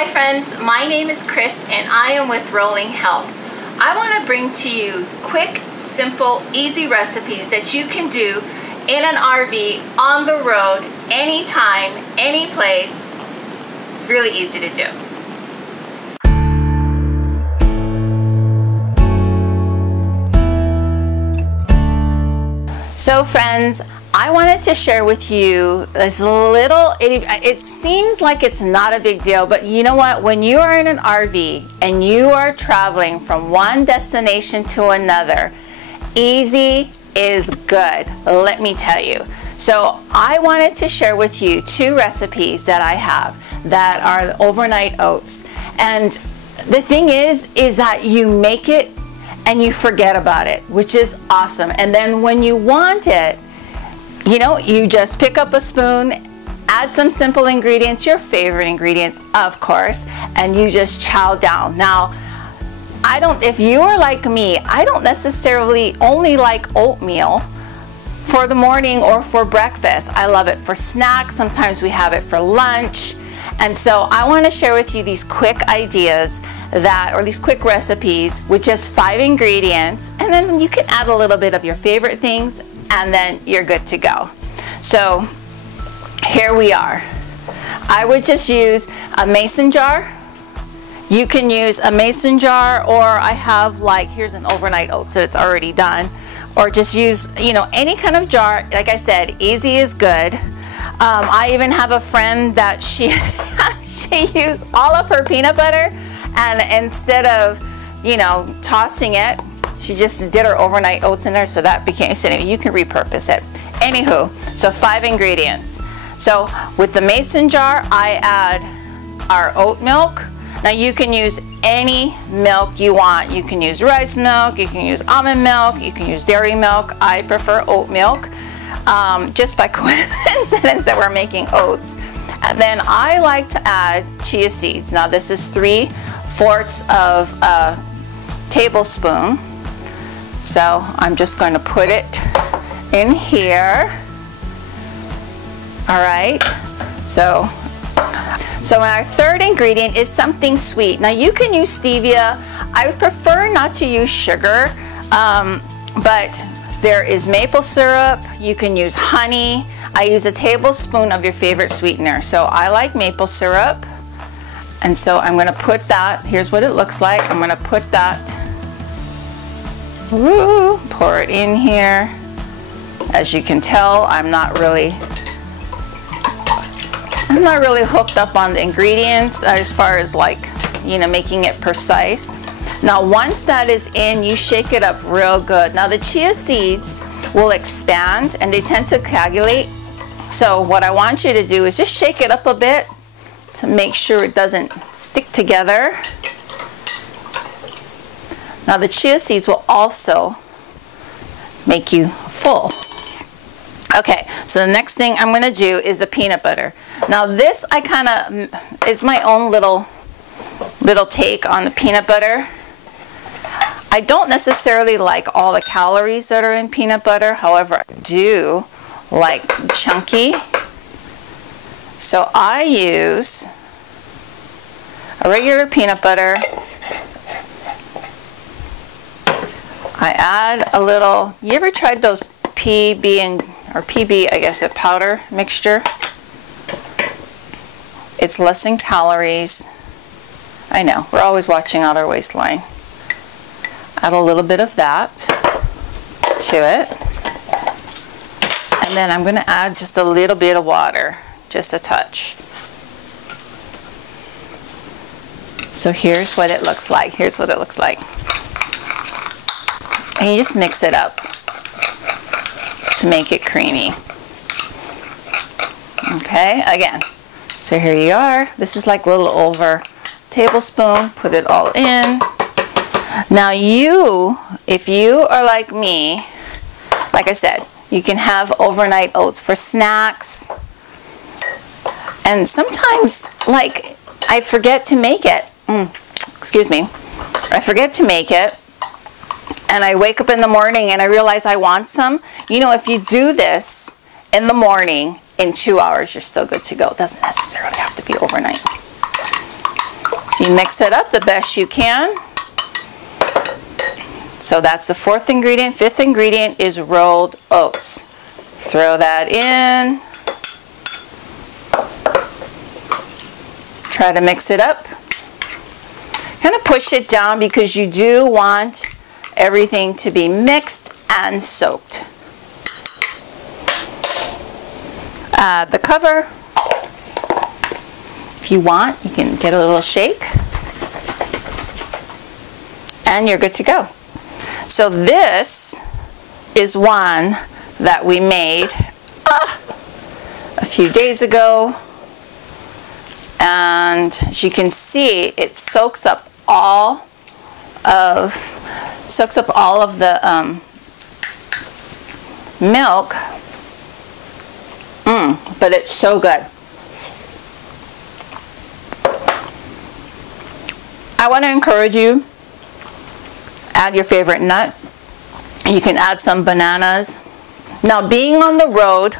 Hi friends, my name is Chris and I am with Rolling Health. I want to bring to you quick, simple, easy recipes that you can do in an RV, on the road, anytime, any place. It's really easy to do. So friends, I wanted to share with you this little, it seems like it's not a big deal, but you know what? When you are in an RV and you are traveling from one destination to another, easy is good, let me tell you. So I wanted to share with you two recipes that I have that are overnight oats. And the thing is that you make it and you forget about it, which is awesome. And then when you want it, you know, you just pick up a spoon, add some simple ingredients, your favorite ingredients, of course, and you just chow down. Now, if you are like me, I don't necessarily only like oatmeal for the morning or for breakfast. I love it for snacks. Sometimes we have it for lunch. And so I want to share with you these quick ideas or these quick recipes with just 5 ingredients, and then you can add a little bit of your favorite things and then you're good to go. So here we are. I would just use a mason jar. You can use a mason jar, or I have here's an overnight oats that it's already done, or just use, you know, any kind of jar. Like I said, easy is good. I even have a friend that she used all of her peanut butter, and instead of, you know, tossing it, she just did her overnight oats in there, so that became, so you can repurpose it. Anywho, so 5 ingredients. So with the mason jar, I add our oat milk. Now you can use any milk you want. You can use rice milk, you can use almond milk, you can use dairy milk. I prefer oat milk, just by coincidence that we're making oats. And then I like to add chia seeds. Now this is 3/4 of a tablespoon. So I'm just going to put it in here. All right. So our third ingredient is something sweet. Now you can use stevia. I prefer not to use sugar, but there is maple syrup. You can use honey. I use a tablespoon of your favorite sweetener. So I like maple syrup. And so I'm going to put that, here's what it looks like. I'm going to put that, pour it in here. As you can tell, I'm not really hooked up on the ingredients as far as making it precise. Now once that is in, you shake it up real good. Now the chia seeds will expand and they tend to coagulate. So what I want you to do is just shake it up a bit to make sure it doesn't stick together. Now the chia seeds will also make you full. Okay, so the next thing I'm going to do is the peanut butter. Now this is my own little take on the peanut butter. I don't necessarily like all the calories that are in peanut butter. However, I do like chunky. So I use a regular peanut butter. I add a little, you ever tried those PB, I guess, a powder mixture? It's less in calories. I know, we're always watching out our waistline. Add a little bit of that to it. And then I'm going to add just a little bit of water, just a touch. So here's what it looks like. Here's what it looks like. And you just mix it up to make it creamy. Okay, again. So here you are. This is like a little over a tablespoon. Put it all in. Now if you are like me, like I said, you can have overnight oats for snacks. And sometimes, I forget to make it. Excuse me. I forget to make it. And I wake up in the morning and I realize I want some. You know, if you do this in the morning, in 2 hours, you're still good to go. It doesn't necessarily have to be overnight. So you mix it up the best you can. So that's the fourth ingredient. Fifth ingredient is rolled oats. Throw that in. Try to mix it up. Kind of push it down because you do want everything to be mixed and soaked. Add the cover. If you want, you can get a little shake. And you're good to go. So this is one that we made a few days ago. And as you can see, it soaks up all of the milk. But it's so good. I want to encourage you, add your favorite nuts. You can add some bananas. Now, being on the road,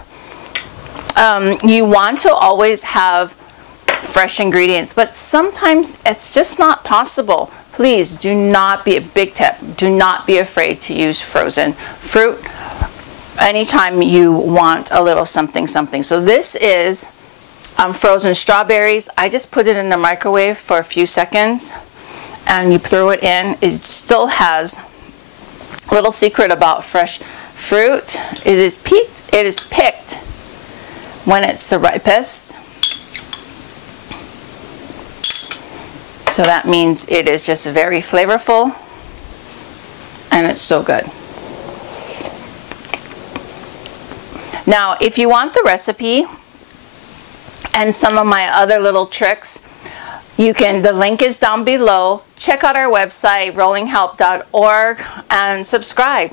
you want to always have fresh ingredients, but sometimes it's just not possible. Please do not be, a big tip, do not be afraid to use frozen fruit anytime you want a little something. So this is frozen strawberries. I just put it in the microwave for a few seconds and you throw it in. It still has a little secret about fresh fruit. It is picked when it's the ripest. So that means it is just very flavorful and it's so good. Now, if you want the recipe and some of my other little tricks, you can, the link is down below. Check out our website, rollinghelp.org, and subscribe.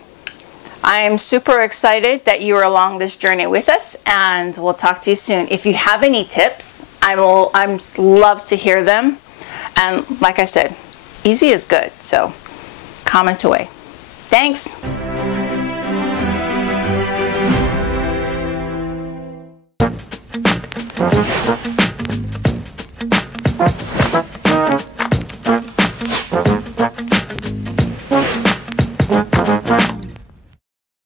I am super excited that you are along this journey with us, and we'll talk to you soon. If you have any tips, I'm love to hear them. And like I said, easy is good, so comment away. Thanks.